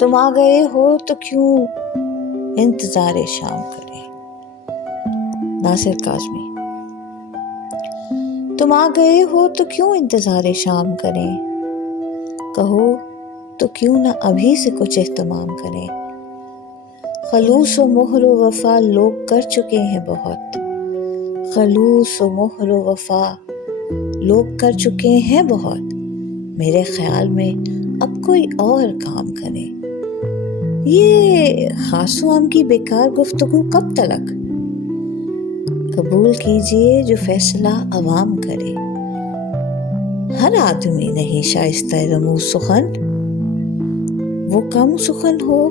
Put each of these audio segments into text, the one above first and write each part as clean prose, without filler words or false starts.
تم آ گئے ہو تو کیوں انتظار شام کریں. ناصر کاظمی. تم آ گئے ہو تو کیوں انتظار شام کریں، کہو تو کیوں نہ ابھی سے کچھ اہتمام کریں. خلوص و مہر و وفا لوگ کر چکے ہیں بہت، خلوص و مہر و وفا لوگ کر چکے ہیں بہت. میرے خیال میں اب کوئی اور کام کرے. یہ خاص و عام کی بیکار گفتگو کب تلک؟ قبول کیجئے جو فیصلہ عوام کرے. ہر آدمی نہیں شائستہ رموز سخن، وہ کم سخن ہو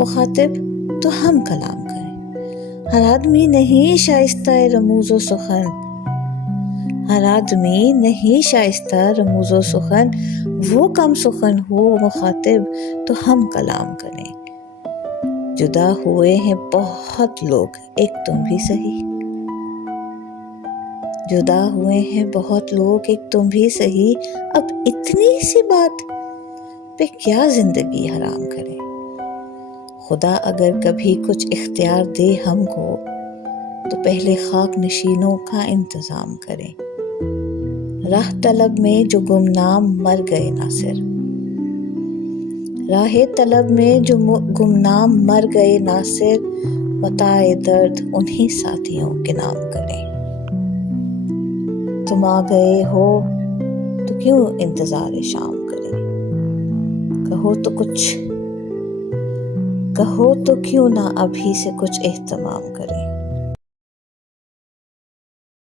مخاطب تو ہم کلام کریں. ہر آدمی نہیں شائستہ رموز و سخن، ہر آدمی نہیں شائستہ رموز و سخن، وہ کم سخن ہو مخاطب تو ہم کلام کریں. جدا ہوئے ہیں بہت لوگ ایک تم بھی سہی، جدا ہوئے ہیں بہت لوگ ایک تم بھی سہی. اب اتنی سی بات پہ کیا زندگی حرام کرے. خدا اگر کبھی کچھ اختیار دے ہم کو تو پہلے خاک نشینوں کا انتظام کرے. راہ طلب میں جو گمنام مر گئے ناصر، راہ طلب میں جو گمنام مر گئے ناصر، متاع درد انہی ساتھیوں کے نام کریں. تم آ گئے ہو تو کیوں انتظار شام کریں، کہو تو کیوں نہ ابھی سے کچھ اہتمام کریں.